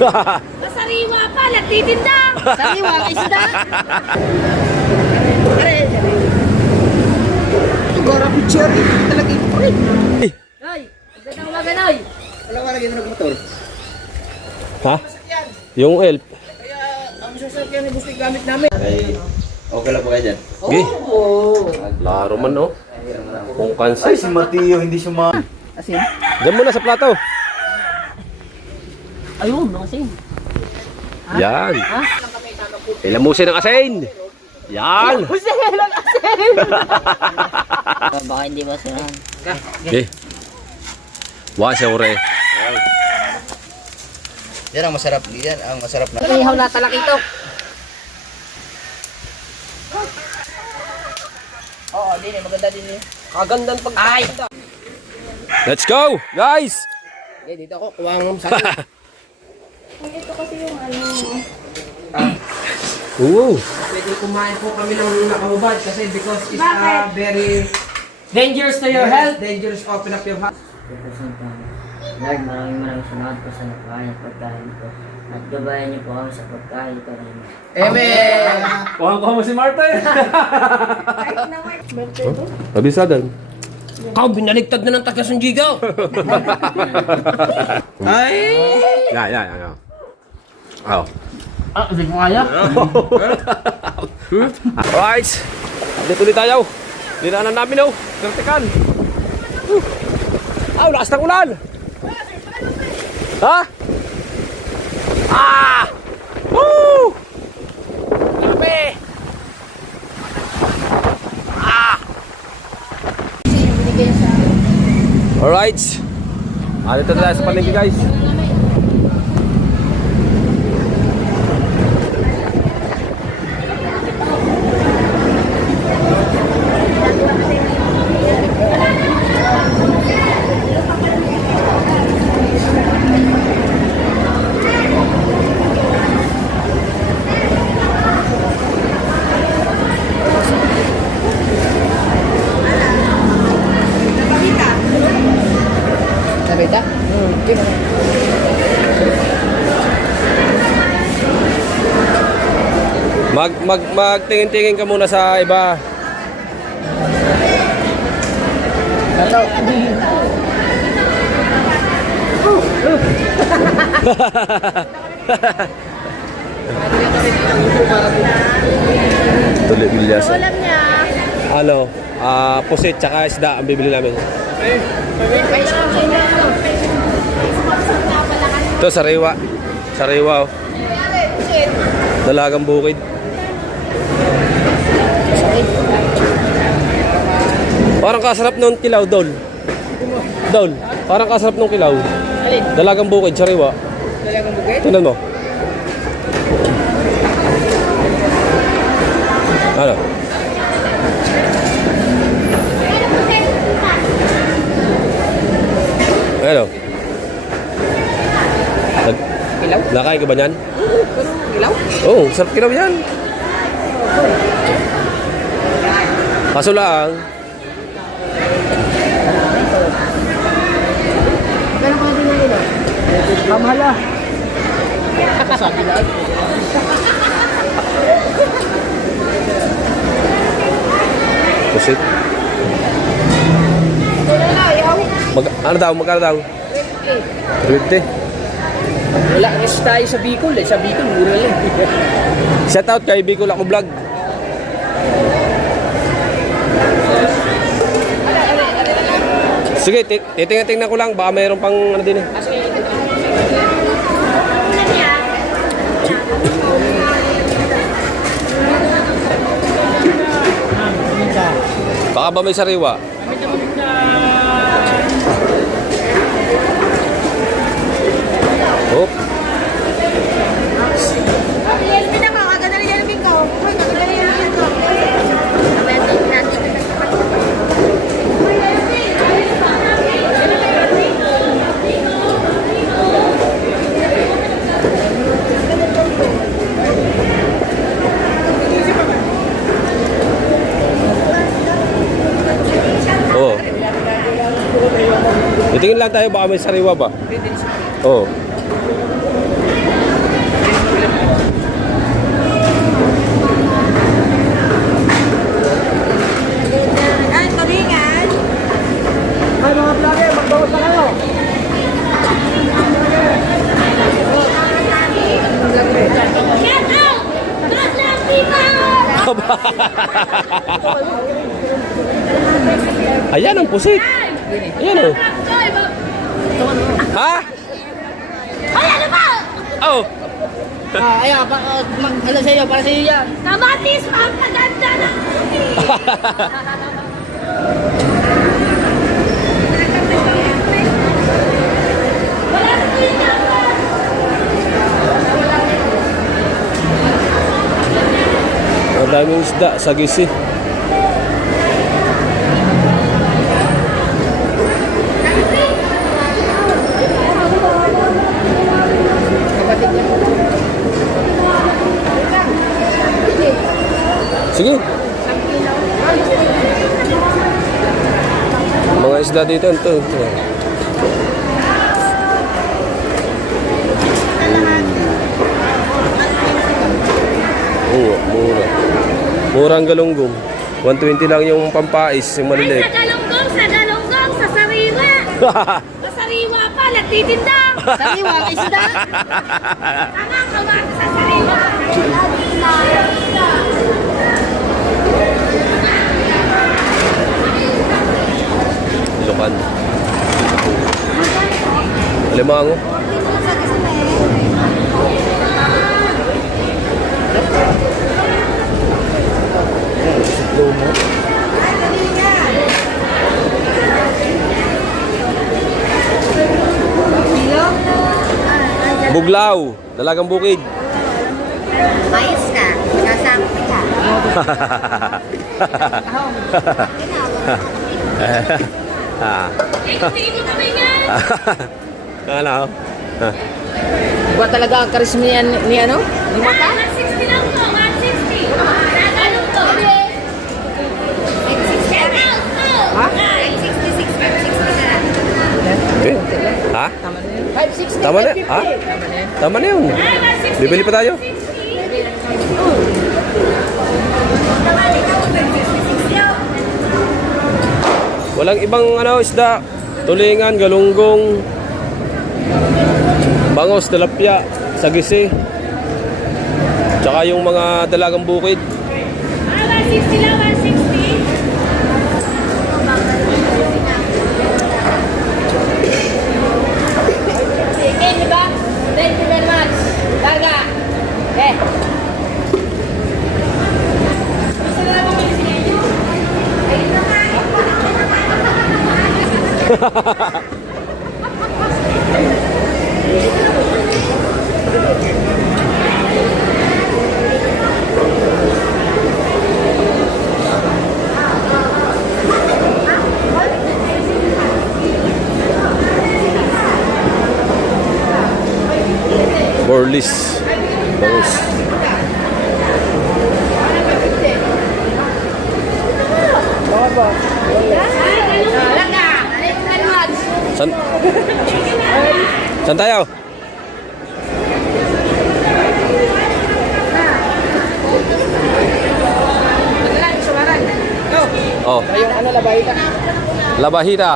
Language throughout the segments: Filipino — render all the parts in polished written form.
Masariwa pa, nagtitinda. Sariwa ang isda. Ito, gara picture. Talaga ito. Ay, magandang umaga, Noy. Wala ka lagi na nagmotor. Ha? Yung elf. Kaya, ang sasakyan ay gusto yung gamit namin. Ay, okay lang po kayo dyan? Okay. Laro man, no? Kung kansi. Ay, si Mateo, hindi siya Asin? Diyan muna sa plato. Ayun, mga asin. Yan. Ilamusin ng asin. Yan. Asin, lang asin. Baka hindi ba sila? Okay. Wase ore. Yan ang masarap. Yan ang masarap na. Ihaw na talakito. Oo, din eh, maganda din eh. Kagandang pagkain. Let's go, guys. Okay, dito ako. Kuwang sa akin. Ito kasi yung ano. Oo. Pwede kumain po kami ng nakahubad kasi because it's Bakit? very Dangerous to your health. dangerous. Open up your heart. Lord, maraming salamat po sa nakain at pagkain ko. At gabayan niyo po kami sa pagkain ko rin. Amen! Kuha mo si Marta. Kahit na birthday ko. Abisadan. Ikaw, binaligtad na ng taga-Sunjigaw! Ay! Yeah. Oh. Ah, hindi ko kaya. Alright. Dito ulit tayo. Dinaanan namin, oh. Vertical. Lakas ng ulan. Ha? Ah! Woo! Grabe! Ah! Alright. Dito tayo sa palengke, guys. Nabita? Magtingin-tingin ka muna sa iba. Tuloy bilyas. Ulam niya. Ano? Pusit tsaka isda ang bibili namin. Ito, sariwa. Sariwa, oh. Dalagang bukid. Parang kasarap nung kilaw, Dol. Dol, parang kasarap nung kilaw. Alin? Dalagang bukid, sariwa. Dalagang bukid? Tingnan mo. Ano? Ano? Kilaw? Nakain ka ba niyan? Kilaw? Oo, sarap kilaw yan. Kaso lang, Gano'n ka din na ilo? Kamahala. Sabi na. pusit. Ano daw? Magkano daw? 20. Wala, is tayo sa Bicol eh. Sa Bicol, mura lang. Shout out kay Bicol ako vlog. Sige, titingnan ko lang. Baka mayroon pang ano din eh. Baka ba may sariwa? Oh. Titingin lang tayo, baka may sariwa ba? Oo. Ay, tulingan. Ay, mga vlogger, magbawas na kayo. Get out! Not now, people! Ayan ang pusit. Ayan o. Ha? Ay, ano ba? Oh. Ayan, ano sa iyo, para sa iyo yan. Kamatis, ang kaganda na. Wala sa tulingan. Ang daming isda sa gisi. Sige. Mga isda dito, ito. Oo, mura. Mura ang galunggong. 120 lang yung pampais, yung Ay, maliliit. sa galunggong, sa sariwa. Sa sariwa pa, nagtitinda. Sariwa, isda. Tama, kamatis sa sariwa. Ilocan. Alimango. Buglaw, dalagang bukid. Ayos ka, kasama ka. Tingin mo kami nga. Ano? Iba talaga ang karisma ni ano? Ni Mata? 160 lang to, 160. Nagalong to. Get out to. Ha? 966, 560 na. Okay. Ha? Tama na yun. 560, Tama na? 550. Ha? Tama na yun. Tama na yun. Ay, 160. Bibili pa tayo? 160. Walang ibang isda. Tulingan, galunggong, bangos, tilapia, sagisi. Tsaka yung mga dalagang bukid. Ah, 160 lang, 160. Sige, di ba? Thank you very much. Larga. Eh. Borlis. Bangus. Larga. Thank you very much. San? San tayo? Lang, sumaran. Go. Oh, Yung ano, labahita. labahita.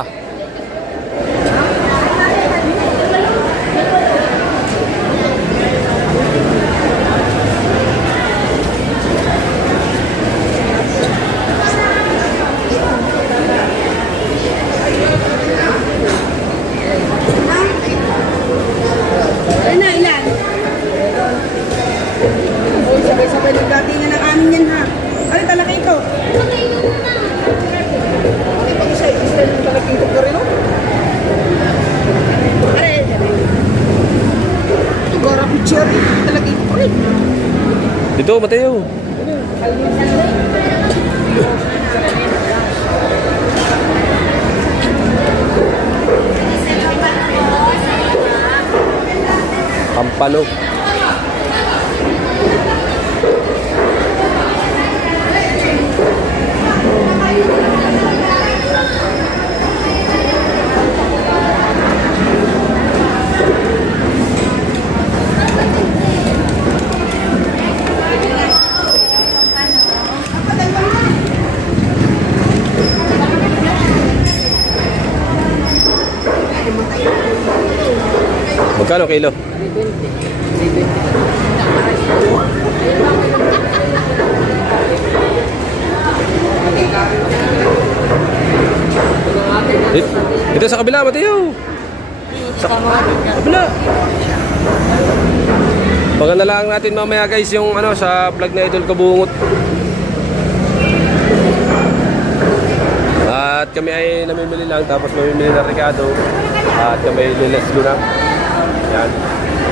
Ilan? Uy, sabay-sabay ng datingan ng amin yan ha. Ano talaki ito? Ano pag isa yung talaki ito ko rin o? Ito gara picture talaki ito ko rin. Dito, Mateo. Pampano. Magkano kilo? 320. Dito sa kabila, Mateo. Sa kabila. Paganda lang natin mamaya guys yung ano sa vlog na Idol Kabungot. At kami ay namimili lang tapos mamimili ng Ricardo. At kami ay let's go na. Yan.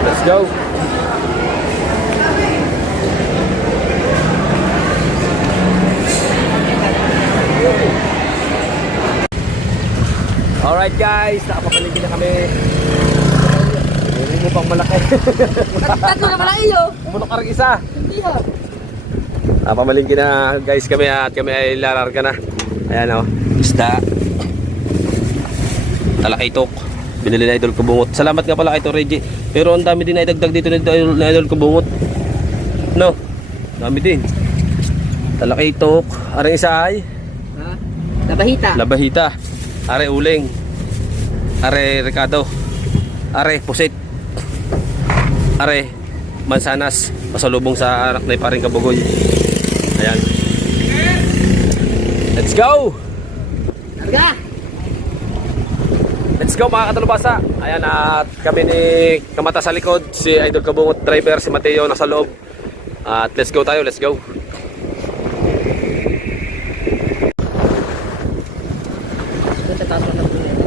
Let's go. Alright guys, nakapapaligid na kami. Hindi mo pang malaki. Tatlo na pala iyo. Umunok ka rin isa. Hindi ha. Pamalingkin na guys kami at kami ay lararga na. Ayan o, isda. Talakitok. Binili na Idol Kabungot. Salamat nga pala kay Ito Reggie. Pero ang dami din na idagdag dito na Idol Kabungot. No? Dami din. Talakitok. Arang isa ay? Ha? Labahita. Labahita. Are uling. Are Ricardo. Are pusit. Are mansanas. Pasalubong sa anak na paring Kabugoy. Ayan. Let's go! Larga! Let's go mga katalubasa. Ayan at kami ni Kamata sa likod. Si Idol Kabungot driver. Si Mateo nasa loob. At let's go tayo. Let's go. Ito tatas na po yan.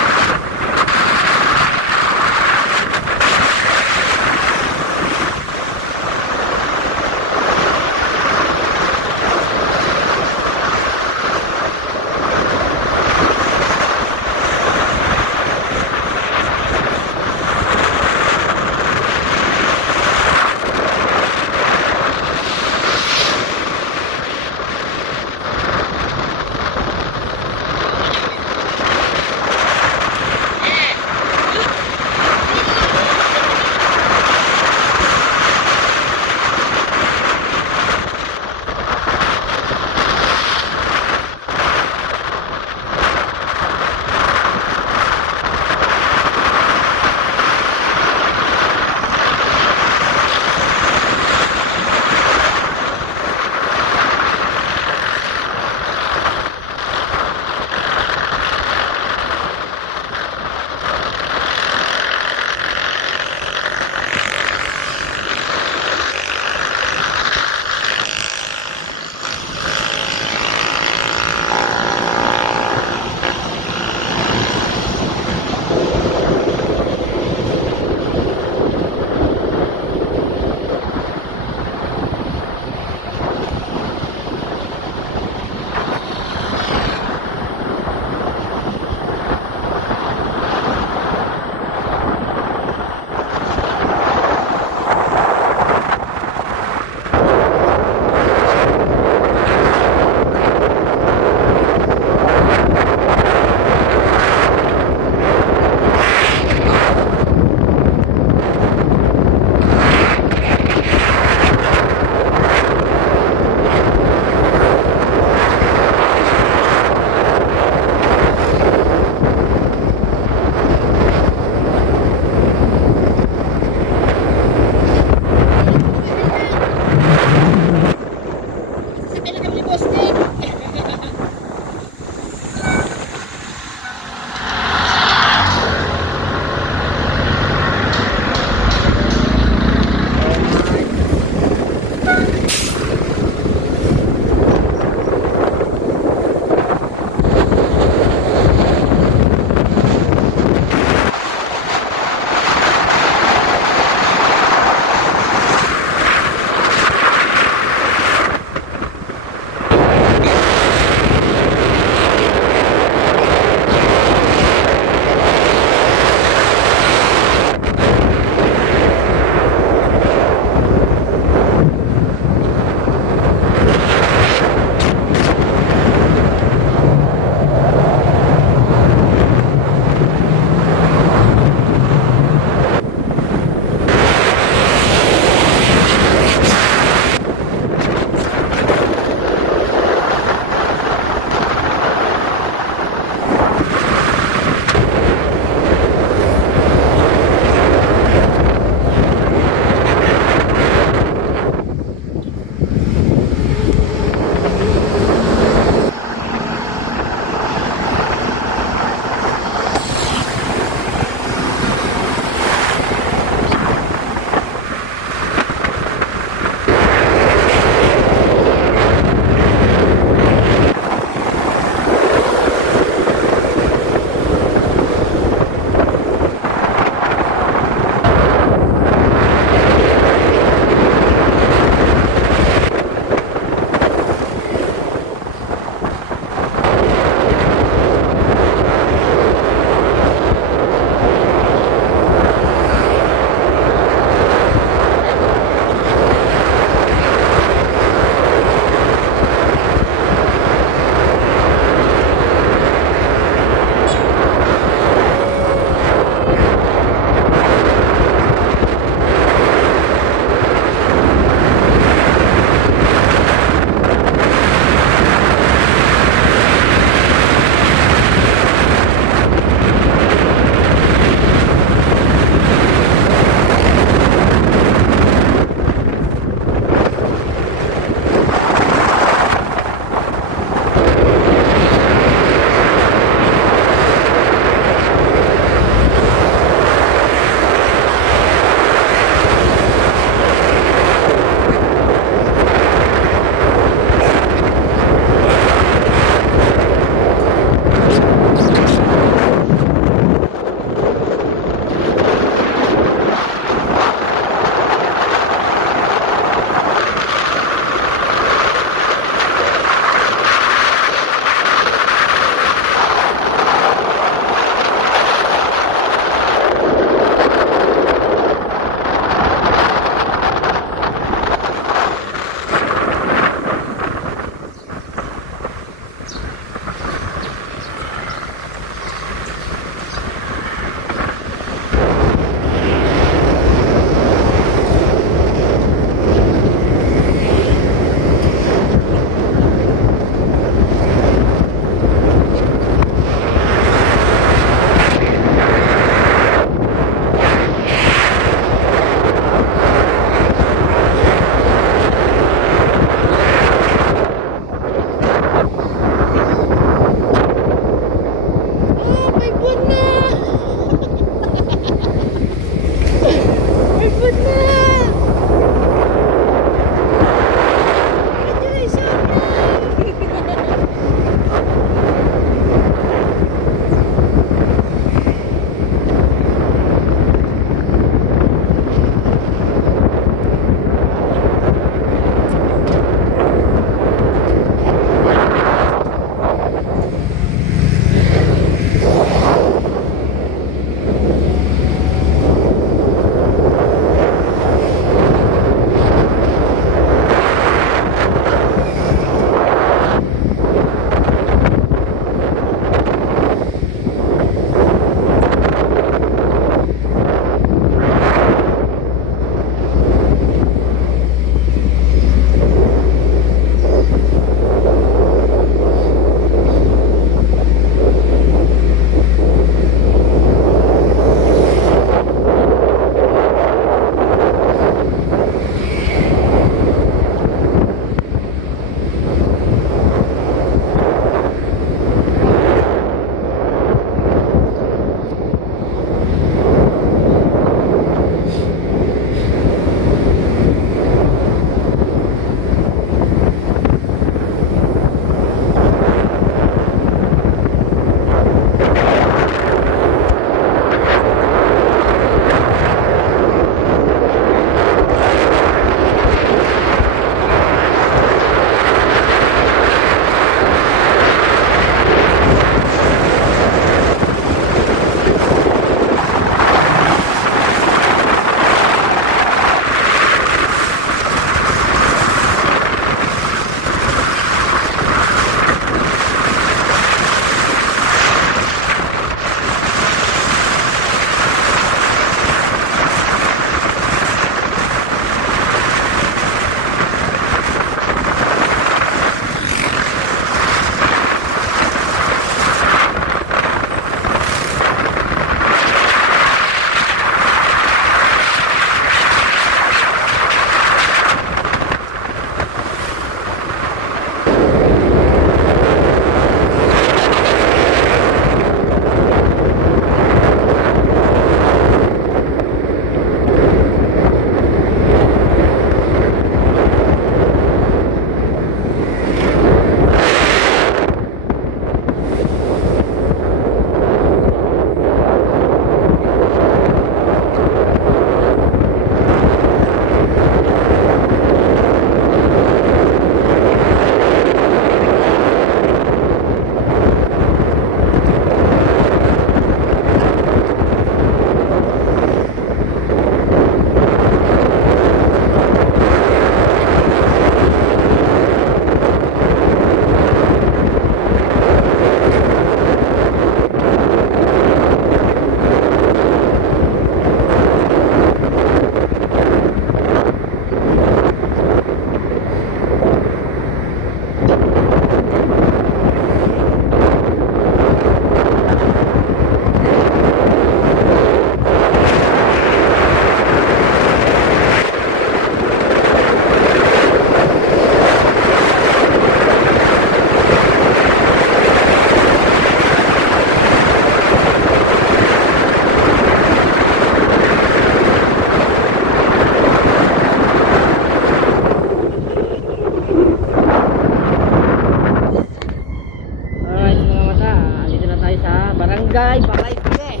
barangay Balay Pide.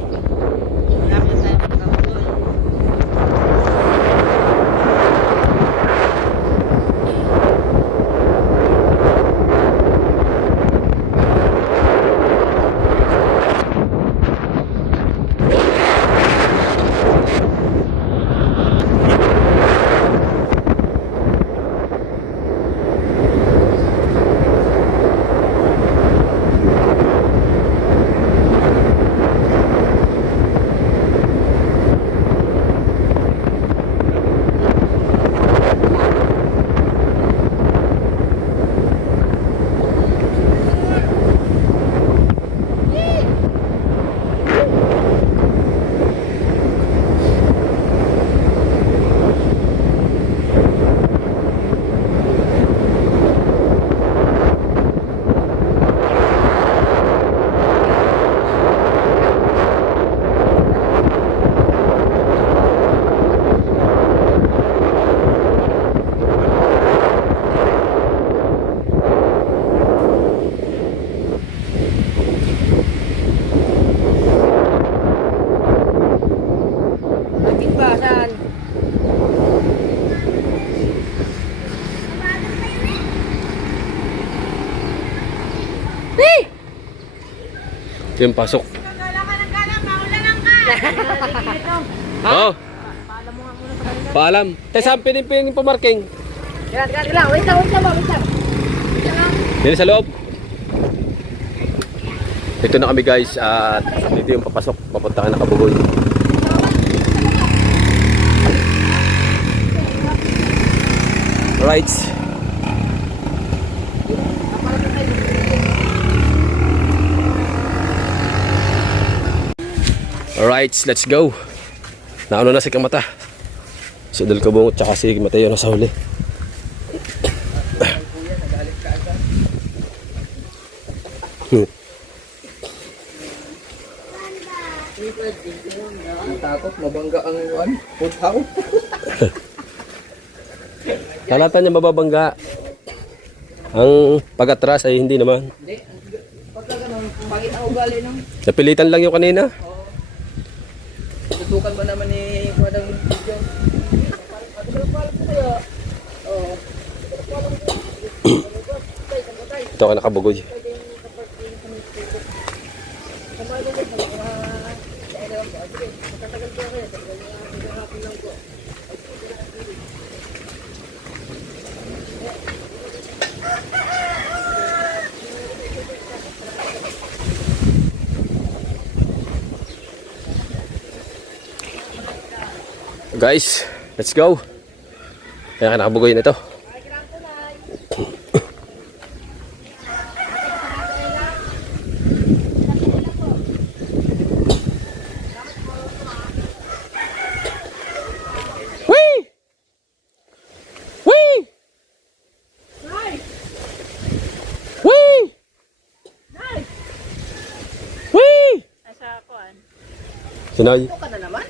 Malapit na tayo magkabuloy. Basan. Yung pasok. Oo. Paalam. Tayo saan pinipin yung pamarking? Wait lang. Wait lang. Dito sa loob. Dito na kami guys at dito yung papasok. Papunta ka na Kabugoy. Alright. Alright, let's go. Naano na si Kamata. Si Idol Kabungot tsaka si Mateo na sa huli. Takot mabangga ang puthaw. Kalatan niya mababangga. Ang pag-atras ay hindi naman. Hindi. Pagka ganun, bakit ang ugali nung Napilitan lang yung kanina. tutukan ba naman ni Kuadang Diyan? Ito ka nakabugoy. Guys, let's go. Kaya ka nakabugoy na ito. Whee! Whee! Whee! Whee! Sinay. Ito ka na naman?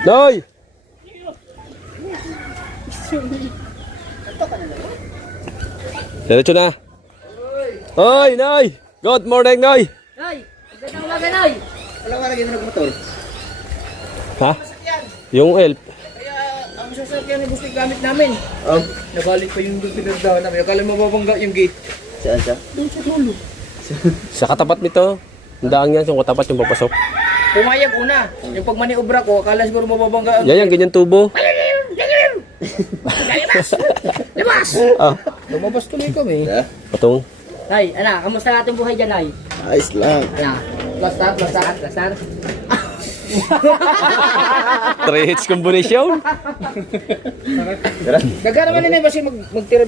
Noy! Ito ka na naman? Diretso na. Hoy, Noy! Good morning, Noy! Noy! Magandang umaga, Noy! Alam ka lagi mo nagmotor. Ha? Yung elf. Kaya ang sasakyan ni Bustig gamit namin. Oh. Nabalik pa yung doon pinagdahan namin. Akala mababangga yung gate. Saan siya? Doon sa dulo. Sa katapat nito. Ang daang yan, yung katapat yung papasok. Pumayag una. Yung pag maniobra ko, akala siguro mababangga. Yan, ganyan tubo. Libas! Ah, Lumabas tuloy kami. Ha? patong. Nay, ana, kamusta natin buhay dyan, Nay? Ayos lang. Ana, plastar. 3 hits combination. Gaga naman nila kasi magtira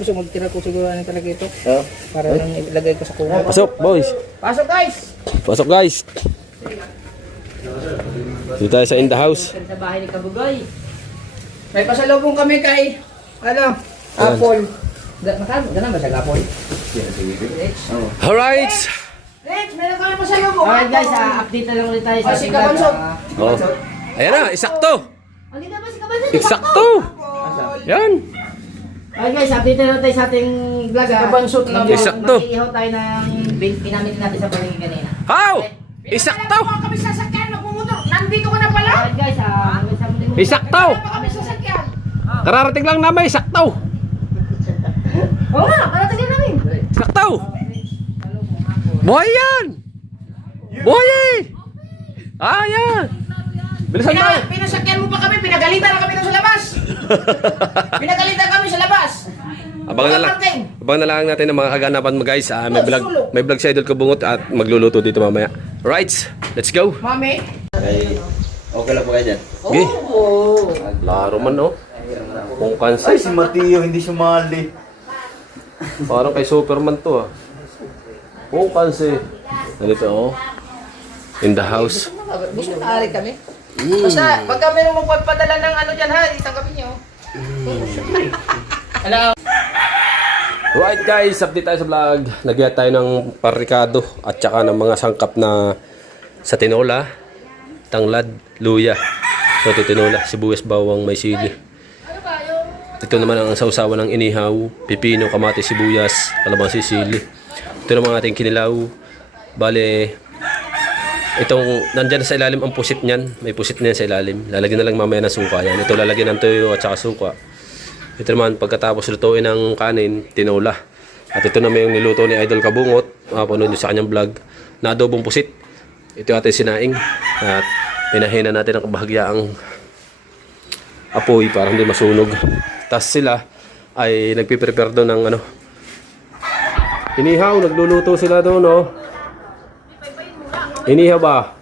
ko siguro ano talaga ito. Oh. Para nang ilagay ko sa kuha. Pasok, boys. Pasok, guys! Pasok, guys. Dito tayo sa in the house. Sa bahay ni Kabugoy. May pasalubong kami kay, Apple. Ganun ba siya, Apple? Alright. Rex, meron kami pasalubong. Alright guys, update na lang ulit tayo sa ating vlog. Oh. Ayan na, isakto. Andito ba si Kabanso? Eksakto. Yan. Alright guys, update na lang tayo sa ating vlog. Kabansot lang. Eksakto. Mag-iihaw tayo ng pinamit natin sa palengke kanina. How? Isaktaw! Kami sasakyan, magmumotor. Nandito ka na pala. Alright guys, Isaktaw! Kami sasakyan. Kararating lang namin, isaktaw! Oo nga, parating namin. Isaktaw! Buhay yan! Buhay eh! Ah, yan! Bilisan tayo! Pinasakyan mo pa kami, pinagalitan na kami doon sa labas. Pinagalitan kami sa labas. Abangan na lang natin ang mga kaganapan mo guys. May vlog si Idol Kabungot at magluluto dito mamaya. Right, let's go! Mami. Ay, okay lang po kayo dyan. Okay. Laro man no? Kung Ay, kansi. si Mateo hindi sumali. Parang kay Superman to ah. Kung kansi. Nandito oh. In the house. Gusto na kami. Basta, pagka meron mong pagpadala ng ano dyan ha, itanggapin nyo. Hello. Right guys, update tayo sa vlog. Nagyan tayo ng parikado at saka ng mga sangkap na sa tinola, tanglad, luya. Ito tinola, sibuyas, bawang, may sili. Ito naman ang sausawan ng inihaw, pipino, kamatis, sibuyas, kalamansi, sili. Ito naman ating kinilaw. Bale, itong nandyan sa ilalim ang pusit niyan. May pusit niyan sa ilalim. Lalagyan na lang mamaya ng suka yan. Ito lalagyan ng toyo at saka suka. Ito naman pagkatapos lutuin ng kanin, tinola. At ito naman yung niluto ni Idol Kabungot. Mapanood nyo sa kanyang vlog na adobong pusit. Ito ating sinaing. At pinahina natin ang kabahagyaang apoy para hindi masunog. Tapos sila ay nagpiprepare doon ng ano. Inihaw, nagluluto sila doon oh. Inihaw ba?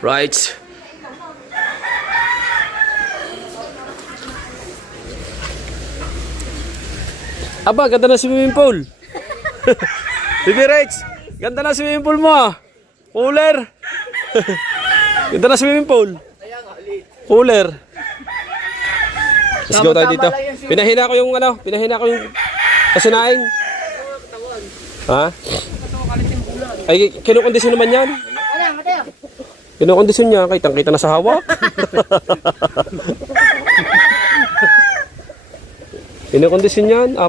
Right. Aba, ganda na swimming pool. Bibi Rex, ganda na swimming pool mo ah. Cooler. Ganda na swimming pool. Cooler. Let's go tayo dito. Pinahina ko yung kasinaing. Ha? Ay, kinukondisyon naman yan. Kinukondisyon niya, kitang-kita na sa hawak. Kinukondisyon yan, 4.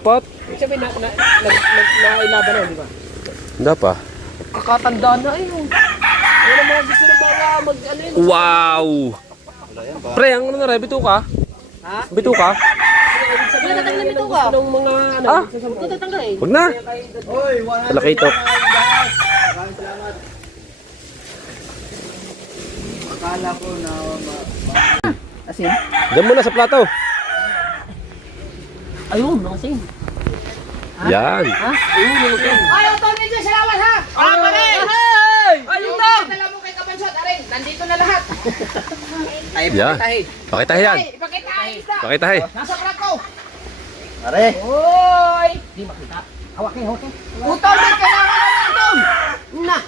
Sabi nailaban na, di ba? Hindi pa. Kakatanda na yun. Ano mga gusto ng mga mag-ano yun? Wow! Pre, ang ano na bito ka? Ha? Bito ka? Wala tatanggal na bito ka. Anong mga ano? Ah? Ito tatanggal eh. Huwag na. Oy, Talakitok. Maraming salamat. Akala ko na Asin? Diyan muna sa plato. Ayun, nakasin. Yan. Ayaw to ninyo sa lawan ha! Ah, kami! Ayun to! Dala mo kay Kabansot, arin, nandito na lahat. Ay, Yan. Pakitahe yan. ipakitahin isda. Pakitahe. Nasa plato. Are. Hoy! Di makita. Hawakin. Utol, may kailangan na utol. Na.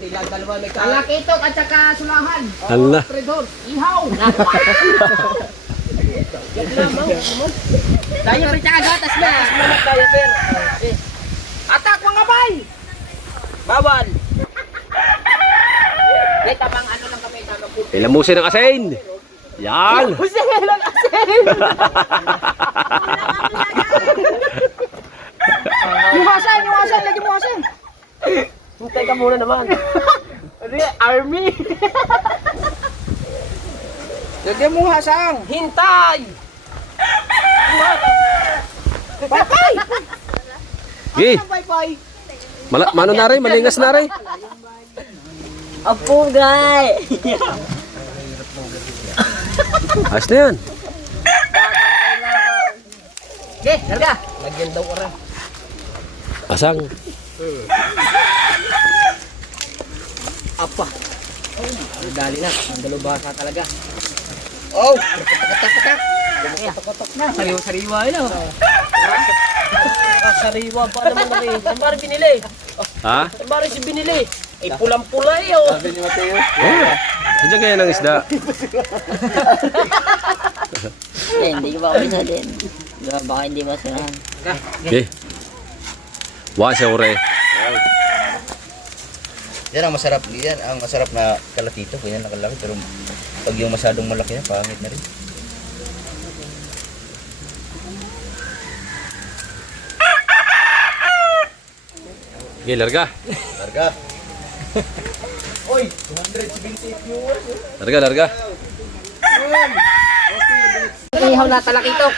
Ilang dalawa may kailangan. Alakitok at saka sulahan. Hala. Tredor. Ihaw. Dahil pa siya agatas na. Daya per. Atak mga bay. Bawal. May tamang ano lang kami kagaputi. Ilamusin ng asin. Yan. Yung hasan, lagi mo hasan. Hintay ka muna naman. Army. Lagyan mo hasang. Hintay. Bye-bye. Gi. Bye-bye. Mano na rin, malingas na rin. Apo, guy! Ayos na yan. Okay, larga. Lagyan daw ko rin. Asang. Apa. Dali na. Ang dalubhasa talaga. Oh! Patak-patak. Patak na. Sariwa-sariwa yun. Sariwa pa naman na rin. Saan ba rin binili? Ha? Saan ba rin si binili? Eh, pulang-pula eh oh. Sabi ni Mateo. Oh. Sadya kaya ng isda. Hindi ko ba bisa din? Baka hindi masalahan. Okay. Wa siya ure. Yan ang masarap. Yan ang masarap na kalatito. Ganyan na kalaki. Pero Pag yung masyadong malaki na, pangit na rin. Okay, larga. Larga. Oy, 270 viewers. Larga, larga. Ihaw na talakitok.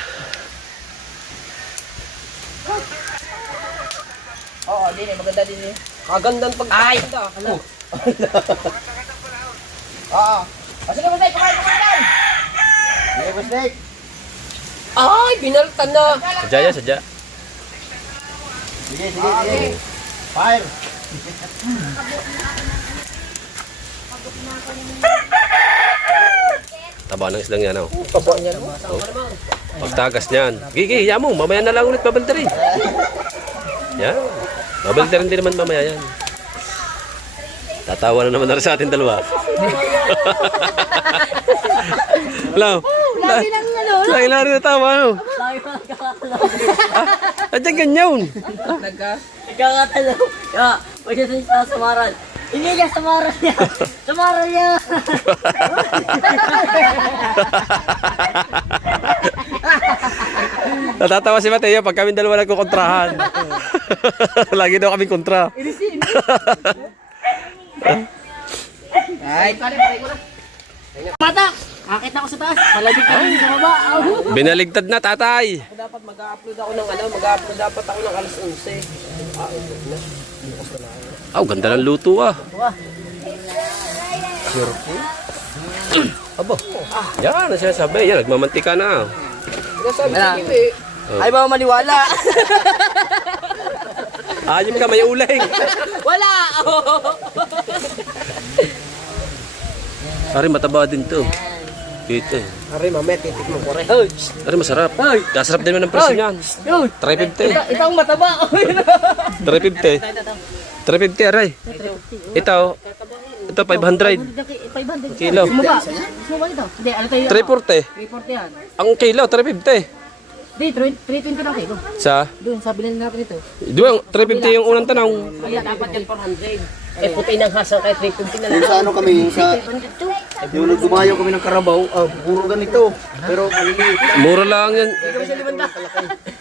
Oo, din eh. Maganda din eh. Kagandang pagkakita. Ay! Oo. Sige, Masay, kumain dan! Hey, mistake. Ay, binaltan na. Sadya yan, sadya. Sige, sige, sige. Fire. Taba ng islang yan, oh. Taba niya no? Pagtagas niyan. Gigi, hiya mo. Mamaya na lang ulit babalterin. Yan. Babalterin din naman mamaya yan. Tatawa na naman na rin sa ating dalawa. Hello. Lagi lang ano. Lagi na rin natawa, no? Lagi pa nagkakatalaw. Andiyan ganyan. Nagkakatalaw. Kaya, pwede sa samaran. Hindi niya samaran niya. Samaran niya. Natatawa si Mateo pag kami dalawa nagkukontrahan. Lagi daw kami kontra. Ay, pare ko na. Mata! Akit na ako sa taas. Malamig ka rin sa baba. Binaligtad na, tatay. Dapat mag-upload ako ng mag-upload dapat ako ng alas 11. Aw, ganda ng luto ah. Abo. Yan, ang sinasabi. Yan, nagmamantika na. Nasabi si Kim eh. Ay ba maniwala? Ayop ka, may uling. Wala! Pare, mataba din to. Dito eh. Pare, mamaya titikman ko rin. Pare, masarap. Kasarap din naman ng presyo niyan. 350. Ito ang mataba. 350. 350, aray. Ito 500. 500. Kilo. Sumaba. Sumaba ito. Hindi, ano tayo? 340. 340 yan. Ang kilo, 350. Hindi, 320 lang kilo. Sa? Doon, sabi lang natin ito. Doon, 350 yung unang tanong. Kaya dapat yan 400. Eh, puti ng hasang kaya 350 na lang. Yung sa ano kami, yung nagdumayo kami ng Carabao, puro ganito. Pero maliliit lang. Mura lang yan.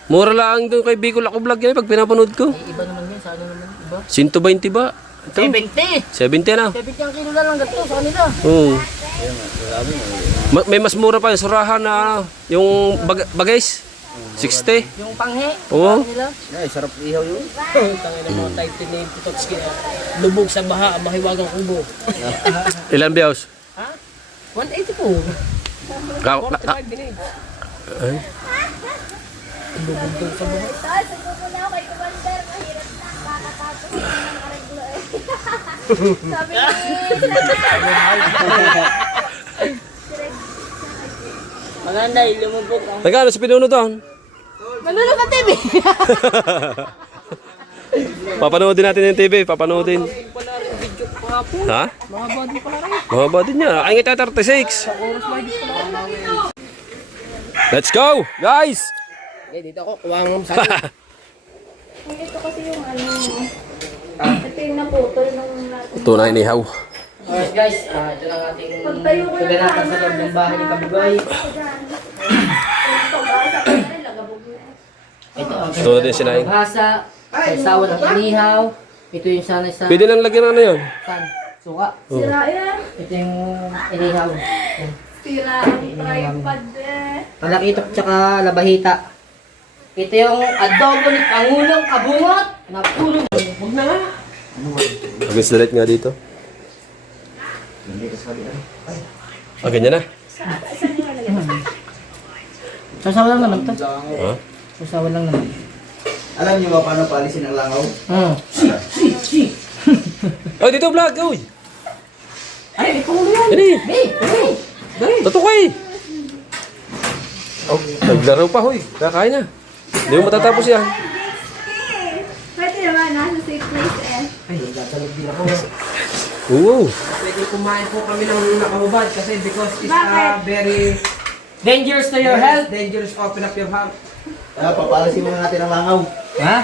Mura lang doon kay Bicol ako vlog yan pag pinapanood ko. Iba naman yun, sa ano naman, iba? 120 ba? 70! 70 na. 70 ang kilo na lang ganito sa kanila. Oo. May mas mura pa yung surahan na yung bagays. 60. Yung panghe, Oo. nila. Ay, sarap ihaw yun. Tangin ng mga title name putots kaya lubog sa baha, mahiwagang kubo. Ilan biyaws? Ha? 180 po. 45 minutes. Ay. Lubog doon sa baha. Maganda, lumubog ang... Nagkano sa pinuno doon? Manunod ka TV! Papanoodin natin yung TV. Papanoodin. Wala rin video kahapon. Ha? Mahaba din pala rin. Mahaba din niya. Ay, ngita 36. Oras may video pala rin. Let's go, guys! Eh, dito ako. Kuwang sa akin. Ito kasi yung ano... Ito yung naputol ng natin. Ito na inihaw. Alright guys, ito lang ating Pagtayo ko na kaganapan sa loob ng bahay ni Kabugay. Ito ang Ito na din sinaing. hasa, sasawa ng inihaw. Ito yung sanay sa Pwede lang lagyan ng ano yun. san, suka. Sira yan. Ito yung inihaw. Sira ang tripod eh. Talakitok tsaka labahita. Ito yung adobo ni Pangulong Kabungot. Napulong. Huwag na nga. Mag-installate nga dito. Ah, ganyan na. Sasawa lang naman to. Ha? Sasawa lang naman. Alam niyo ba paano paalisin ang langaw? Oh, dito vlog, uy. Ay, ikaw yan. Dali. Dali. Tutukay. Oh, naglaro pa, hoy. Kakain na. Hindi mo matatapos yan. Pwede naman, nasa safe place eh. Ay, nagtatalog din ako. Oo. Pwede kumain po kami ng nakahubad kasi because it's Bakit? very dangerous to your health. Dangerous, open up your heart. Papaalisin muna natin ang langaw. Ha?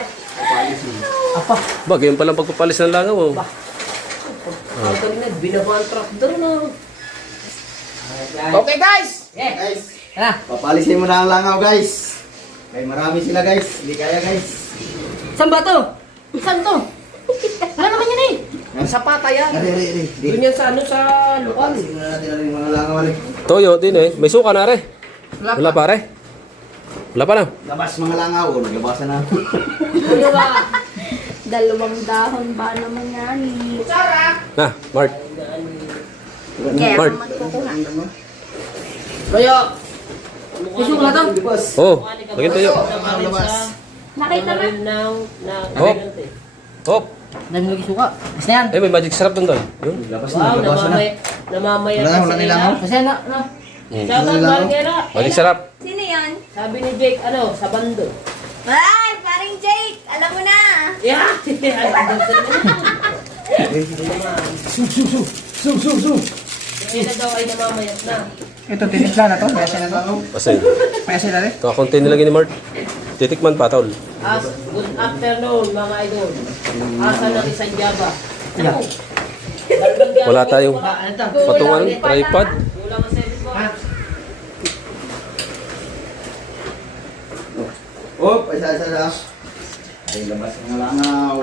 Apa? Ba, ganyan palang pagpapalis ng langaw, oh. Ang galing na, binabahan trapdoor na. Okay guys! Guys, Tara. papalisin mo na ang langaw guys. Kaya marami sila guys. Hindi kaya guys. Saan ba to? Saan to? Wala naman yan eh. Sa pata yan. Ari. Doon yan sa ano sa lukan. Palisin mo na natin ang mga langaw. Ari. Toyo, din eh. May suka na re. Wala pa re. Wala pa na. Labas mga langaw. O, nagabasan na. Dalawang dahon ba naman yan? Sarap! Na, Mark. Kaya Bart. ako magkukuha. Kaya, Gusto ko na to. Labas. Oh, lagyan tayo. Labas. Nakita mo? Hop. Hop. Dami lagi suka. Basta yan. Eh, may magic sarap doon doon. Yun. Labas na. Labasan na. Namamaya Wala na, wala nilangaw. Basta yan na. Shoutout Margera. Magic sarap. Sino yan? Sabi ni Jake, sa bando. Ay, paring Jake! Alam mo na! Yeah! Yung na daw ay namamayat na. ito tinimpla na to. Pwede na to. Pasay. Pwede na rin. Ito, konti nilagay ni Mark. Titikman pa, tol. Good afternoon mga idol. Asa ng isang Java. Wala tayong Ano to? patungan, tripod. Kulang ang service ko. Oh, isa na. Ay, labas mga langaw.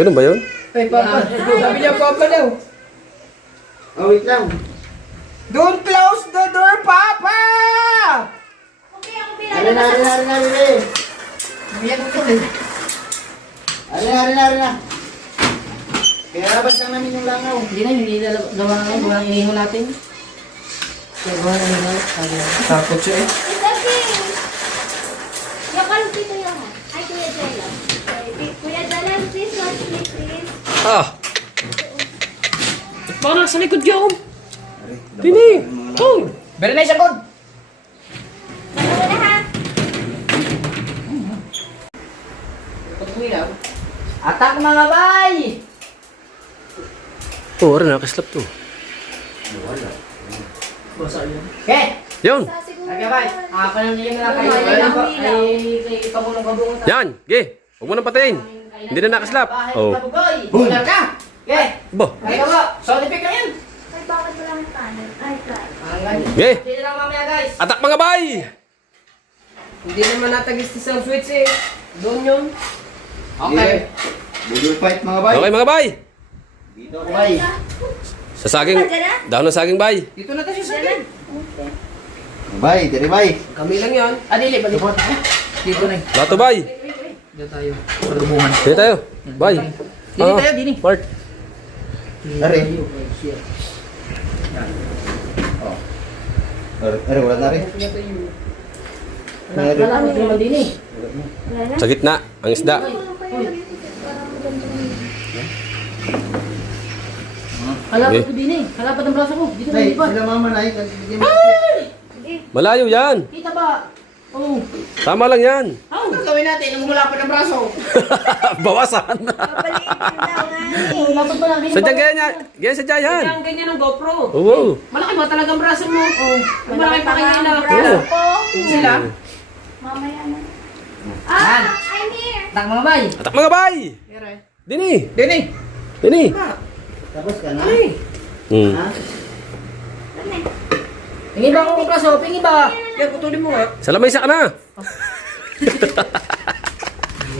Ganun ba yun? Ay, papa. Sabi niya, papa daw. Oh, wait lang. Don't close the door, papa! Okay, ako Ari na. Ari na. Kaya labas lang namin yung langaw. Hindi na, hindi gawa ngayon. Walang iniho natin. Kaya gawa na iniho. Takot siya eh. It's okay. Yakal dito yan. Ay, Kuya Jalan. Kuya Jalan, please watch me, please. Ah! Baka nasa likod yun. Tini! Oh! Very nice, agod. Ano na ha? Pag-uwilaw. Atak mga bay! Oh, rin, nakaslap to. Okay. Yun! Sa siguro. Okay, bay. Panandiyan na lang kayo. Wala Ay, lang ilaw. kay pabulong-kabungon. Yan! Ge! Huwag mo nang patayin. Hindi na nakaslap. Oh. Bular ka! Okay. Bo! Ay, ka ba? Sound effect lang yan. Ay, bakit wala ang kanan? Ay, God. Parang ganyan. Ge! Hindi lang mamaya, guys. Atak mga bay! Hindi naman natagistis ang switch eh. Doon yun. Okay. Budol fight mga bay. Okay mga bay! Dito ako bay. Sa saging, daw ng saging bay. Dito na tayo sa akin. Bay, diri bay. Kami lang yan. Adili, balik. Dito na. Lato bay! Dito tayo. Parubungan. Dito tayo. Bay! Dini tayo, dini. Mark! Ari. Oh. Ari, wala na rin. Ari. Wala mo naman din eh. Wala na. Sa gitna, ang isda. Halapad ko din eh. Halapad ang braso ko. Dito na Nay, lipat. sila mama na Malayo yan. Kita ba? Oh. Tama lang yan. Ano gawin natin nung wala pa ng braso? Bawasan. Papalitin daw nga eh. Oh, lapad pa lang. Sa dyan kaya niya. Yan sa dyan yan. Ang ganyan ng GoPro. Oo. Malaki ba talagang braso mo? Oh. Malaki pa kaya na. Braso ko. Sila? Mamaya na. Ah, I'm here. Atak mga bay. Atak mga bay! Here. Dini! Dini. Dini! Tapos ka na? Ay. Hmm. Ha? Pingi ba akong braso? Pingi ba? Yan, putulin mo nga. Sa lamay sa ka na.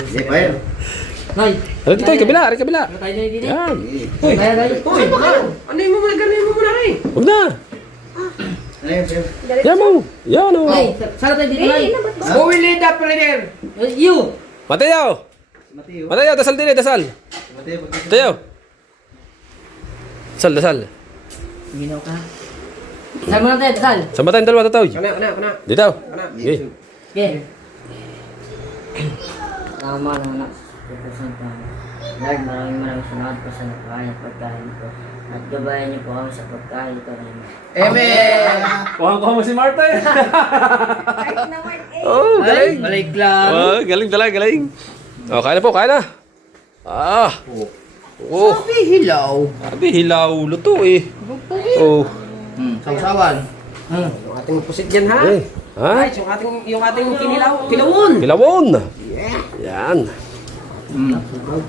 Hindi pa yun. Nay. Ano dito? Kabila. Ari kabila. Ano tayo din eh? Yan. Uy, kaya guys. Uy, baka. Ano mo muna, gano'n mo muna rin. Huwag na. Ayun, sir. Yan mo. Yan o. Nay, sana tayo dito nay. Who will lead the prayer? You. Mateo. Mateo. Mateo, dasal din eh. Dasal. Mateo, pagkita. Mateo. Dasal, dasal. Ginaw ka. Saan mo na tayo? Saan? Saan ba tayong dalawa tataw? Kana. Dito. Okay. Okay. Tama na. Lord, maraming salamat po sa nakain at pagkain ko. At gabayan niyo po kami sa pagkain ko rin. Amen. Kuha mo si Marta eh. Kahit na word eh. Oh, galing. Balik lang. Oh, galing talaga, galing. Oh, kaya na po, kaya na. Ah. Oh. Sabi hilaw. Sabi, hilaw. Luto eh. Oh. Sausawan. Yung ating pusit dyan ha. Eh. Ha? Guys, yung ating kilawon. Kilawon. Yan.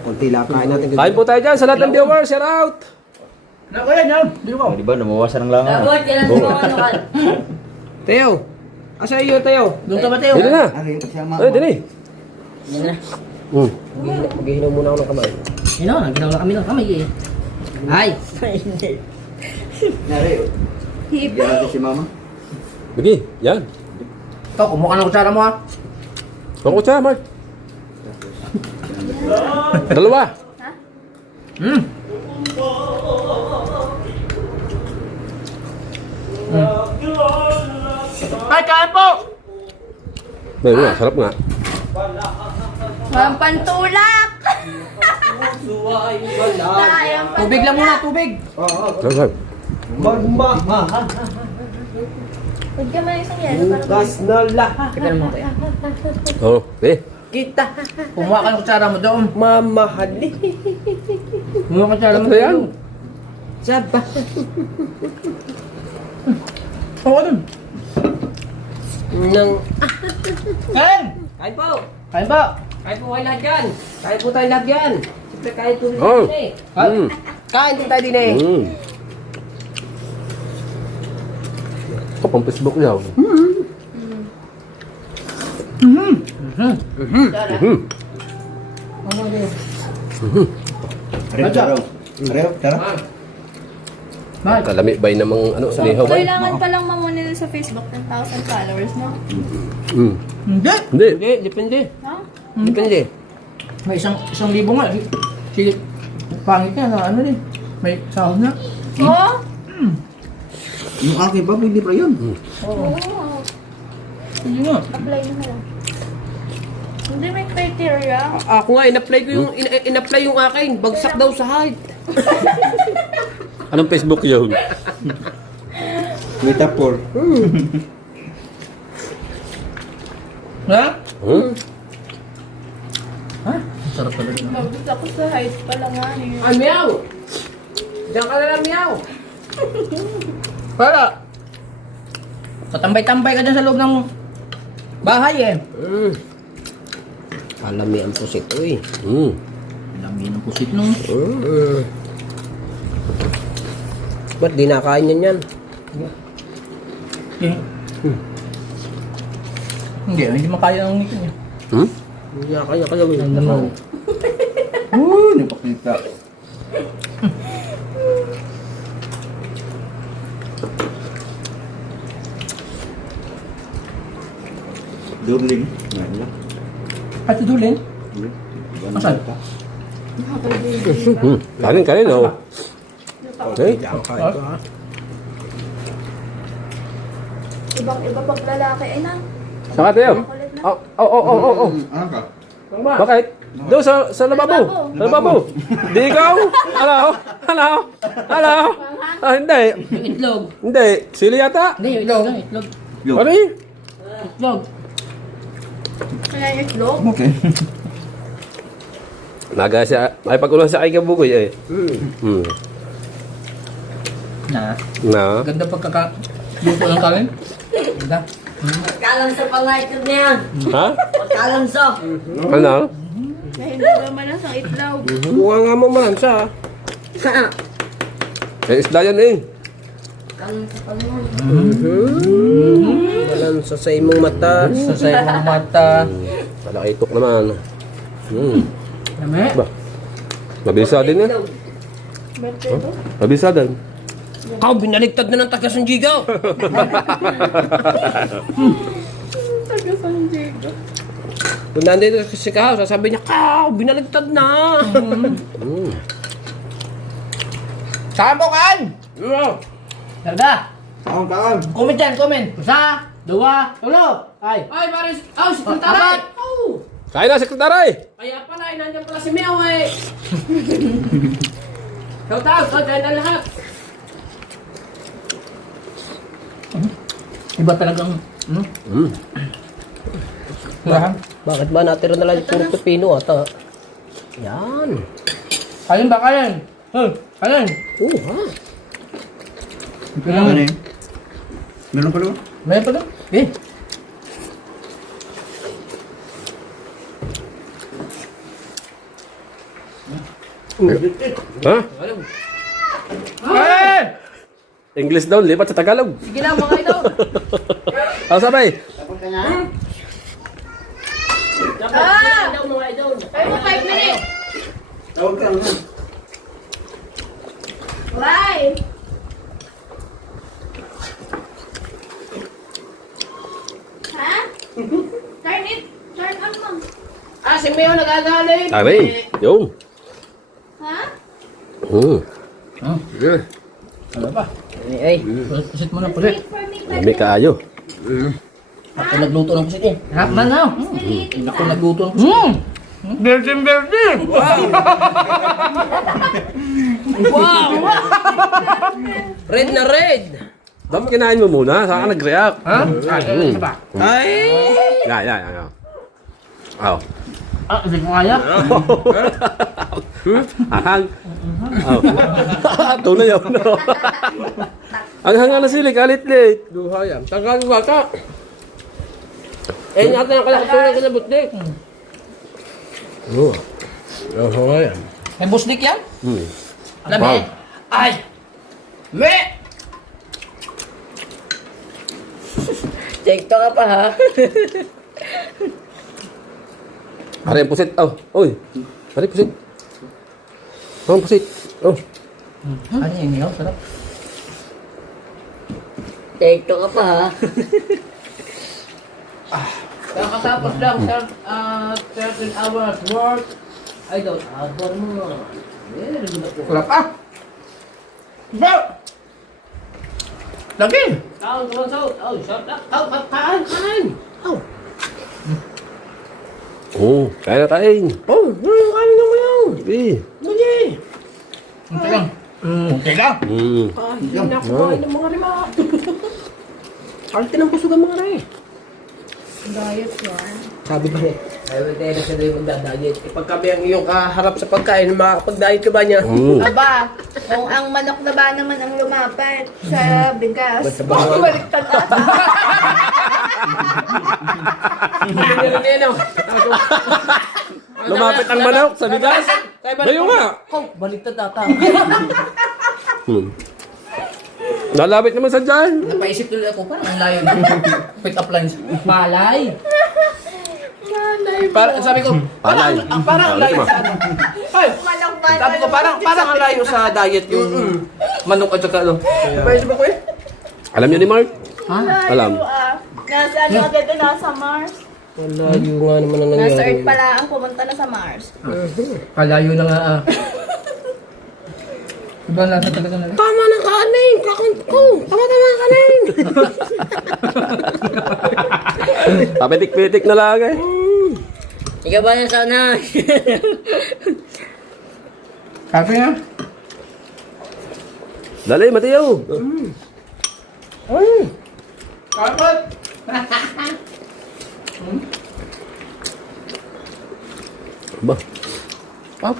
Kunti lang kain natin. Kain po tayo dyan sa lahat ng viewers. Shout out. Naku yan, yan. Dito ko. Di ba, namawasan ng langaw. Dagot, kailan Oo. mo ano ka? Teo. Asa iyo, Teo? Doon ka ba, Teo? Dili na. Ari, kasama. Ay, dili. Yan na. Maghihinom muna ako ng kamay. Hino, naghihinom na kami ng kamay eh. Ay! Nari, bigyan natin si mama. Bigi, yan. Ito, kumuha ka ng kutsara mo ha. Ang kutsara, Mark. Dalawa. Hmm. Ay, kain po! May nga, sarap nga. Walang pantulak! Sayang pa. Tubig lang muna, tubig! Sarap. Huwag ka man isang yelo para Kita naman tayo. Oh, eh. Kita! Kumuha ka ng kutsara mo doon. Mamahali. Kumuha ka ng kutsara mo Ano yan? doon. Saba. Oo, doon. Nang... Kain! Kain po! Kain po! Kain po kayo lahat dyan! Kain po tayo lahat dyan! Siyempre kain po rin Oh. din eh! Kain din tayo din eh! Ito, pang Facebook niya. Ari, tara. Ari, tara. Bakit? Kalami ba yung namang ano, sa lihaw ba? Kailangan palang mamunil sa Facebook 10,000 followers, no? Hmm. Hindi! Hindi. Hindi, depende. Ha? Depende. May isang libo nga. Sige, pangit niya na ano din. May sahod na. Oo? Yung akin pa, hindi pa yun. Oo. Hindi nga. Apply mo na lang. Hindi may criteria. Ako nga, in-apply yung akin. Bagsak daw sa height. Anong Facebook yun? Metapor. Ha? Hmm? Ha? Sarap talaga. Mabit ako sa height pala nga eh. Ay, meow! Diyan ka na lang, meow! Para! Patambay-tambay ka dyan sa loob ng bahay eh. Alami ang pusit, uy. Hmm. Alami ang pusit nung. Ba't di nakain yan yan? Hindi makaya ang nito niya. Hmm? Hindi kaya gawin. Ang damaw. Napakita. Durling. At tudulin? Asan? Kanin, oh. Okay. Ibang-iba pag lalaki. Ay na. Saka tayo. Oh. Ano ka? Bakit? Doon sa lababo. Sa lababo. Di ikaw? Hello? Ah, hindi. Yung itlog. Hindi. Sili yata. Hindi, yung itlog. Itlog. Ano yun? Itlog. Kaya yung itlog. Okay. Naga siya. Ay pag-ulan sa kay Kabugoy eh. Hmm. Na. Ganda luto ng kanin. Ganda. Pagkalansa pa nga ito na yan. Ha? Pagkalansa. Ano? Dahil hindi ba malas ang itlog. Mukha nga mo malansa. May isda yan eh. Pagkalansa pa nga. Malansa sa imong mata. Sa imong mata. Talakitok naman. Dami. Ba? Mabisa din eh. Mabisa din. Kau, binaligtad na ng taga-Sanjigaw. Taga-Sanjigo. Kung nandito si Kahaw, sasabi niya, Kau, binaligtad na. Saan mo kan? Darda. Taon. Comment dyan, comment. Isa, dua, tulo. Ay, pares. Si Tantaray. Kain na, sekretary! Kaya pala, nandiyan pala si Meow eh. Shout out, kain na lahat. Iba talagang, Bakit ba natira na lang puro pepino ata? Yan. Kain ba kain? Kain. Ha? Ano yun? Meron pa naman? Meron pa doon? Eh. Ha? Ay! English daw, lipat sa Tagalog. Sige lang mga idol. Ano sabay? Daw mga idol. Pero 5 minutes. Tawag ka lang. Why? Ha? Turn it. Turn on, ma'am. Ah, si Meo nag-agalit. Sabi, yung. Ha? Ano ba? Ay, Pusit mo na pusit. Wait for me, May kaayo. Ako nagluto ng pusit eh. Ha? Manaw. Ako nagluto ng pusit. Red na red. Dapat kinain mo muna, saka ka nag-react. Ha? Ano ba? Yan. Oh. Ah, hindi ko kaya. Ahang. Oh. Tunay yun. Ang hanga na sili, kalit-lit. Duha yan. Tanggal mo bata. Eh, natin ang kalakatuloy ka na butnik. Oh. Oh, yan. May busnik yan? Lami. Wow. Ay! Me! TikTok ka pa ha. Pare, pusit. Oh, oy. Pare, pusit. Oh, pusit. Oh. Ano yung niyo? Sarap. TikTok ka pa ha. Kakatapos lang sa 13 hours work. Ay, daw, abor mo. Sarap ah! Bro! Lagi! Kaon, kaon. Oh, shut up. Kain. Oh. Oh, kaya na tayo. Oh, kain naman yun. Sige. Lagi. Kunti lang. Kunti lang. Mm. Hindi na ako kumain ng mga rima. Arte ng busog ang mga rin. Diet yan. Sabi ba niya? Ay, wait, na siya daw magdadayet. Eh, pagkabi ang iyong kaharap sa pagkain, makakapag-diet ka ba niya? Aba, kung ang manok na ba naman ang lumapat sa bigas, Ba't sa bawal? baliktad ata. Lumapit ang manok sa bigas. Bayo nga. Oh, baliktad ata. Nalapit naman sa dyan. Napaisip tuloy ako, parang ang layo. Pick up lines. Malay. Sabi ko, Palay. parang ang layo sa ano. Ay, Manok ba sabi ko, parang ang layo sa diet yung manok at saka ano. Napaisip ako eh. Alam niyo ni Mark? Alam. Nasa ano agad na, nasa Mars. Malayo nga naman ang Nasa nangyari. Earth pala ang pumunta na sa Mars. Kalayo na nga ah. Diba nasa talaga na? Tama ng kanin! Kakant ko! Tama ng kanin! Papitik-pitik na lang eh. Ikaw ba na sana? Kape nga. Dali, Mateo. Kapat! Ba? Pop.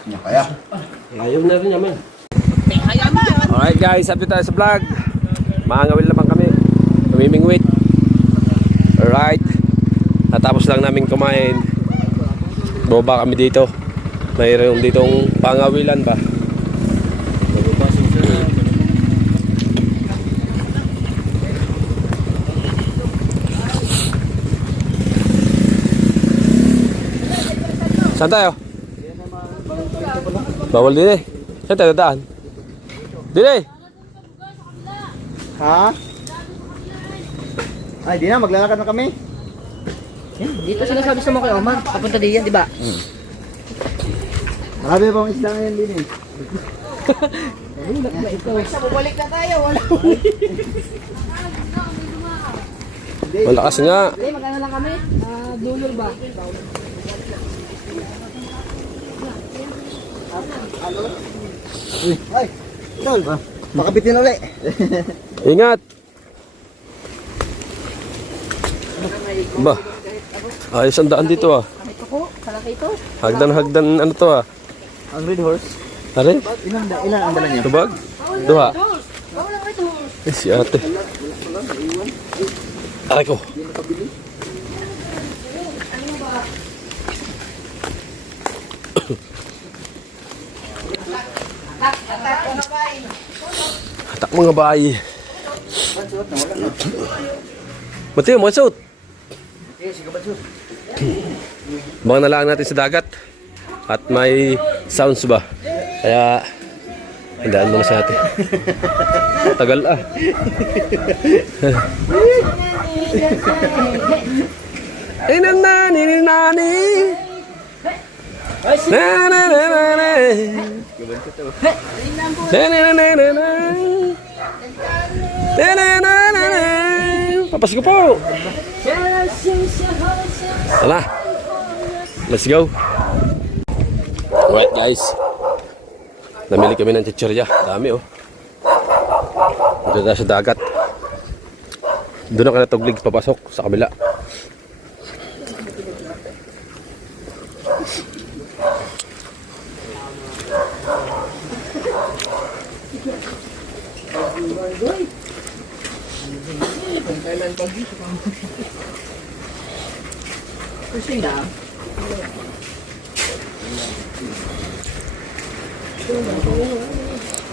Ano kaya? Ayaw na rin naman. Alright guys, update tayo sa vlog. Maangawil naman kami. Tumimingwit. Alright. Natapos lang namin kumain. Boba kami dito. Mayroon ditong pangawilan ba? Saan tayo? Bawal din eh. Saan tayo dadaan? Dili! Ha? Ay, di na, maglalakad na kami. Dito sinasabi sa mga kay Omar. Papunta din yan, di ba? Marami pa akong isda ngayon din eh. Bumalik na tayo, wala. Malakas nga. Hindi, magkano lang kami? Dulol ba? Ay, tol ba? Makabitin ulit. Ingat! Ba? Ayos ang daan dito ah. Ito ko, kalaki ito. Hagdan ano to ah. Ang red horse. Are? Ilan ang dala niya? Tubag? Duha. Bawal lang ito. Eh, si ate. Aray ko. Hatak mga bayi. Mati, mga suit. Baka nalaan natin sa dagat. At may sounds ba? Kaya, handaan muna sa atin. Tagal ah. Inanani, nani. Na na na na na. Na na na na na. Na na na na na. Papasko po. Tara. Let's go. Alright guys. Namili kami ng chichirya. Dami oh. Dito na sa dagat. Doon na ka natuglig papasok sa kabila.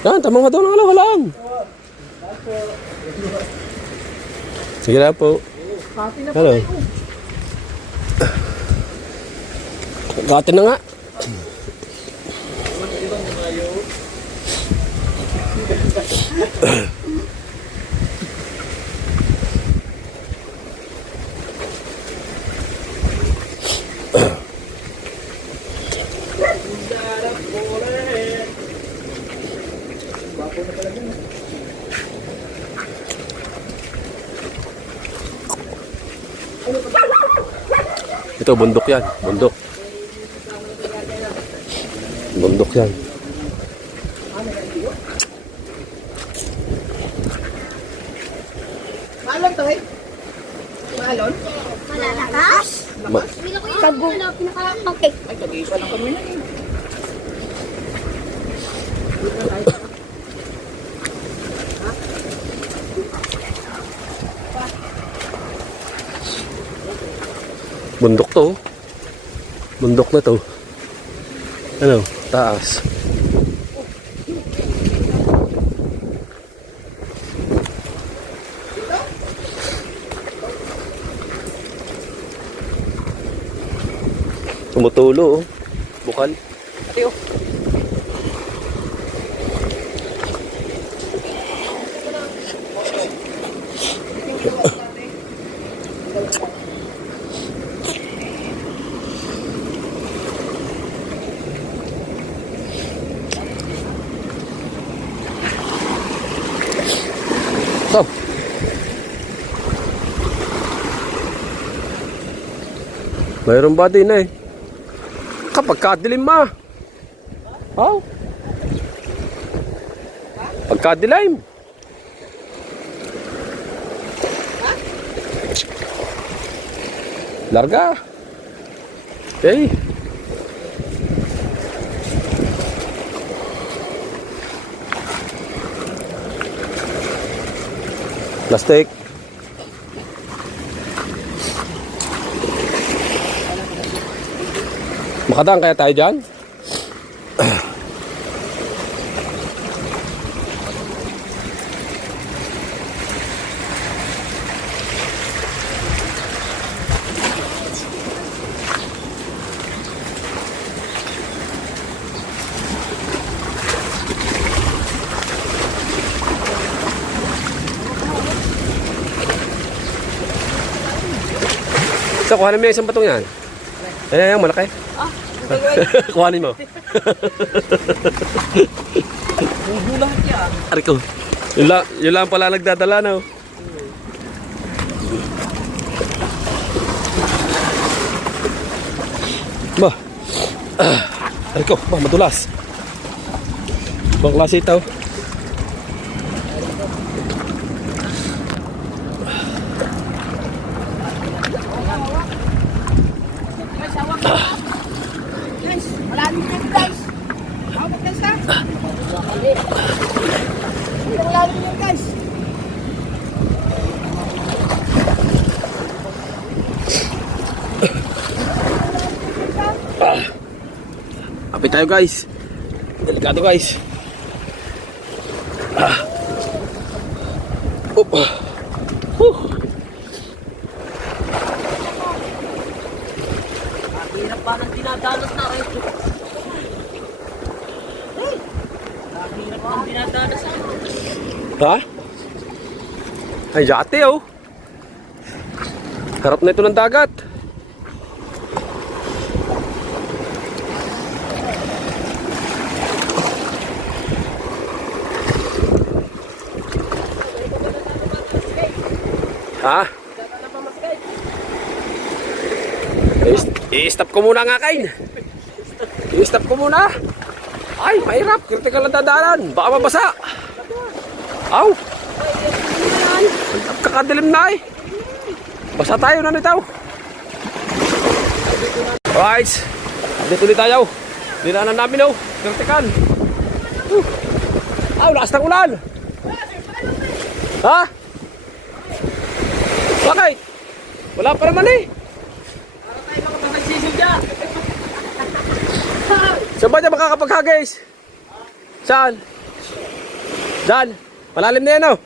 Yan, tama nga daw ng alam. Sige na po. Hello. Kati na nga. Ito, bundok yan. Bundok. Bundok yan. Malon to eh. Malon? Malalakas? Tago. Pinaka-okay. Ay, tag-isa lang kami na eh. Bundok to. Bundok na to. Ano? Taas. Tumutulo oh. Bukal. Ate oh. Stop. Mayroon ba din eh? Kapag kadilim ma. Oh. Pagkadilim. Larga. Okay. Plastic. Makadaan kaya tayo dyan? So, kuhanin mo yung isang batong yan. Ayan, yung malaki. Kuhanin mo. Bulat yan. Ari ko. Yun lang pala nagdadala, no? Ba. Ari ko, ba, madulas. Bang klase ito. Malalim yan guys. Hawak guys ha. Malalim yan guys. kayo guys. Delikado guys. Opa. Hirap pa ng dinadanas na rin. Hirap pa ng dinadanas na rin. Ha? Ay, yate oh. Harap na ito ng dagat. Ha? I-stop ko muna nga kain. I-stop ko muna. Ay, mahirap. Critical ang dadaanan. Baka mabasa. Aw. Kakadilim na eh. Basa tayo na nito. Alright. Dito ulit tayo. Dinaanan namin oh. Critical. Aw, lakas ng ulan. Ha? Bakit? Wala pa naman eh. Saan ba niya makakapaghagis? Saan? Saan? Malalim na yan oh.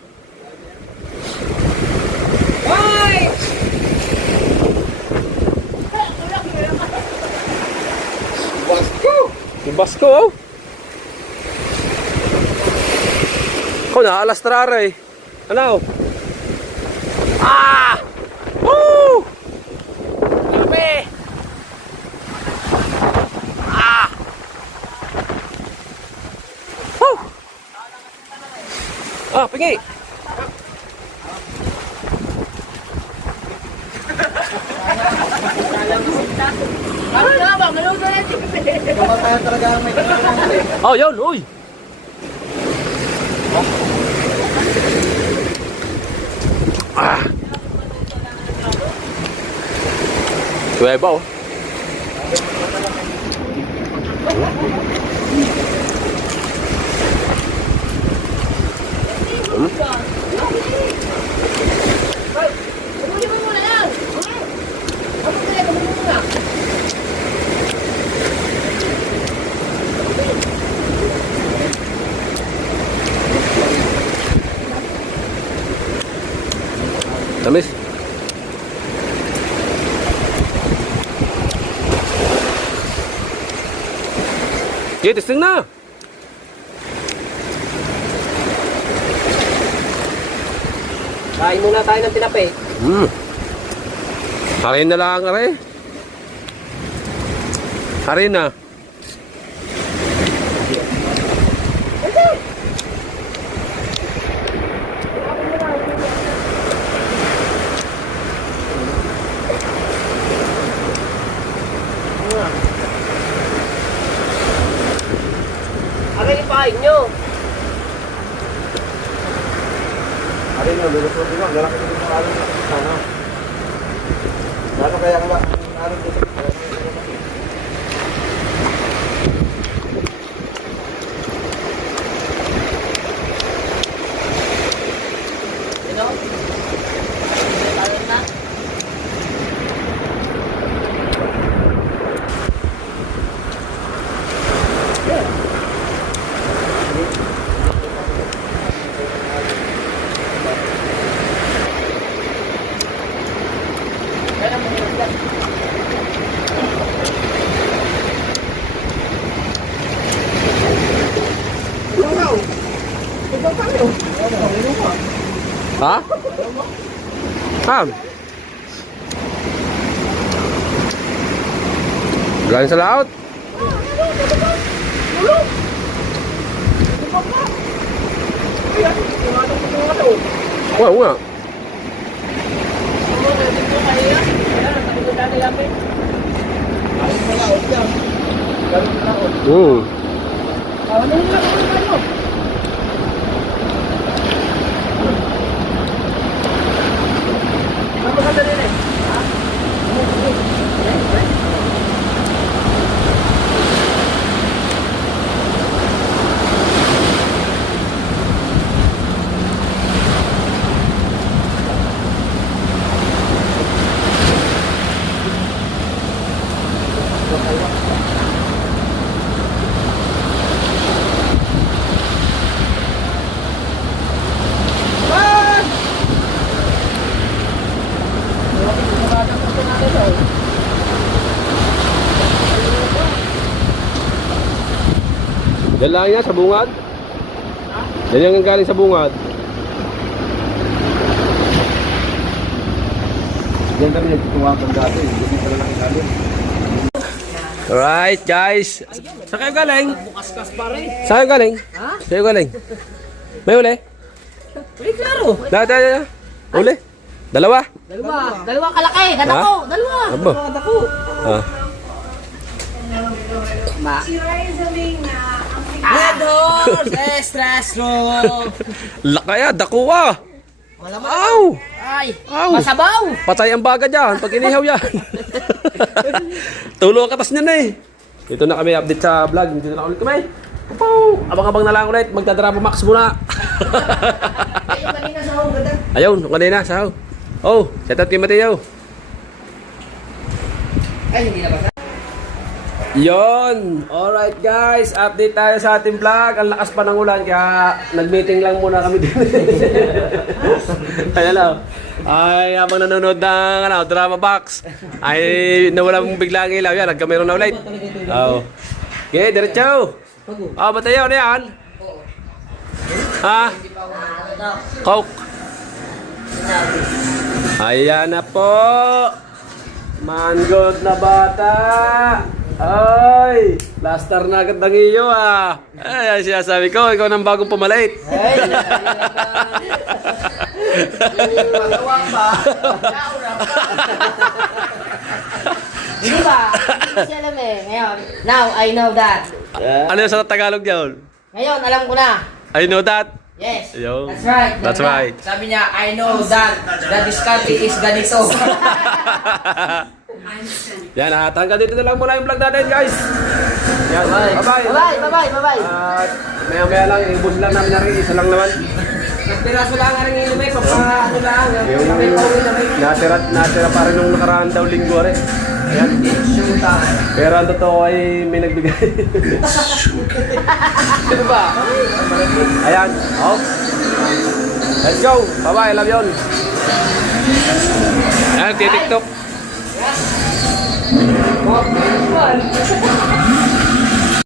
Yung basko oh. Ako naalastra eh. Ano? Ah! Woo! Grabe! Ah! Woo! Ah, pingi! Kamatayan talaga ang may kinakain. Oh, yun! Uy! Ah! Suweba oh. Tamis. Okay, testing na. Kain muna tayo ng tinapi. Harin na lang, are. Harin na. Akin ipahin nyo. Ano yun, lulusot din lang. Galak ito sa alam sa sana. Ano kaya nga? Ano dito sa Ha? Ham. Galing sa laot. Wow, nga. galing yan sa bungad. Yan yung galing sa bungad. Diyan kami nagtutuwapan dati. Hindi pala nakilalim. Alright guys. Saan kayo galing? Saan kayo galing? Ha? Saan kayo galing? May uli? Uy, klaro. Da. Uli? Dalawa? Dalawa kalaki. Dadako. Dalawa. Aba. Dadako. Ah. Red horse. Extra strong. Lakaya, dakuha. Malaman. Aw! Ay. Aw! Masabaw. Patay ang baga dyan pag inihaw yan. Tulo ang katas niyan eh. Ito na kami, update sa vlog. Dito na ulit kami. Pupaw! Abang-abang na lang ulit. Magdadara max muna. Ayun, kanina sa oh, shout out kay Mateo. Ay, hindi na ba? Yon, alright guys, update tayo sa ating vlog. Ang lakas pa ng ulan kaya nag-meeting lang muna kami din. Ayan lang. Ay, habang nanonood ng drama box, ay nawala mong bigla ang ilaw. Yan, nagkamero na ulit. Oh. Okay, diretso. Mateo, ano yan? Ha? Coke. Ayan na po. Manggod na bata. Ay, plaster na agad ng iyo ah. Ay, sinasabi ko, ikaw nang bagong pumalait. Magawang ba? Di ba? Hindi siya alam eh. Ngayon, now I know that. Ano yung sa Tagalog yun? Ngayon, alam ko na. I know that. Yes. Yo. That's right. That's right. Sabi niya, I know that the discarte is ganito. Yan, hanggang dito na lang muna yung vlog natin, guys. Yan, bye-bye. Bye-bye. At maya-maya lang, ibus lang namin na rin, isa lang naman. Nagpiraso lang nga rin yung lumay, ano lang. Yung natira pa rin nung nakaraan daw linggo rin. Ayan. Pero ang totoo ay may nagbigay. Ano ba? Ayan, oh. Let's go. Bye-bye, love yun. Ayan, TikTok. Wow,